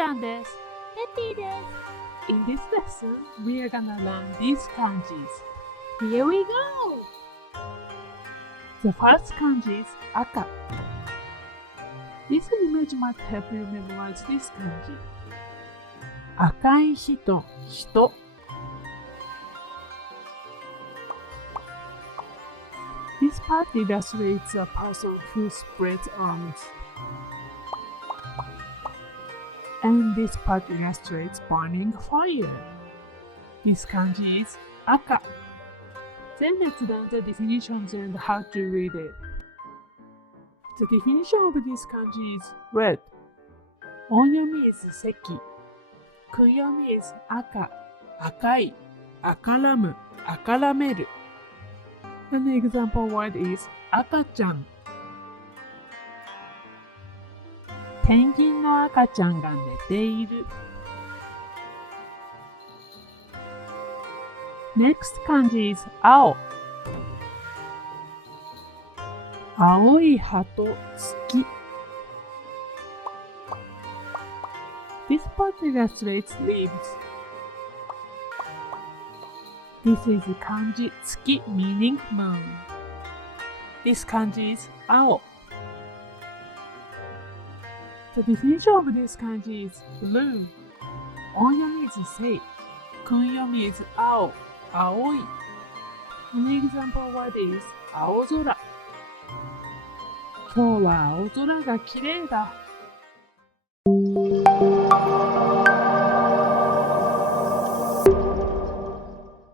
ちゃんです。テティです。In this lesson, we are gonna learn these kanjis. Here we go! The first kanji is aka. This image might help you memorize this kanji. 赤い人、人。This part illustrates a person who spreads arms. And this part illustrates burning fire. This kanji is aka. Then let's learn the definitions and how to read it. The definition of this kanji is red. Onyomi is seki. Kunyomi is aka, akai, akaramu, akarameru. An example word is aka-chan. ペンギンの赤ちゃんが寝ている。Next kanji is 青。青い葉と月。This part illustrates leaves. This is kanji 月 meaning moon. This kanji is 青。The definition of this kanji is blue. Onyomi is sei. Kunyomi is 青、青い。An example word is 青空。今日は青空が綺麗だ。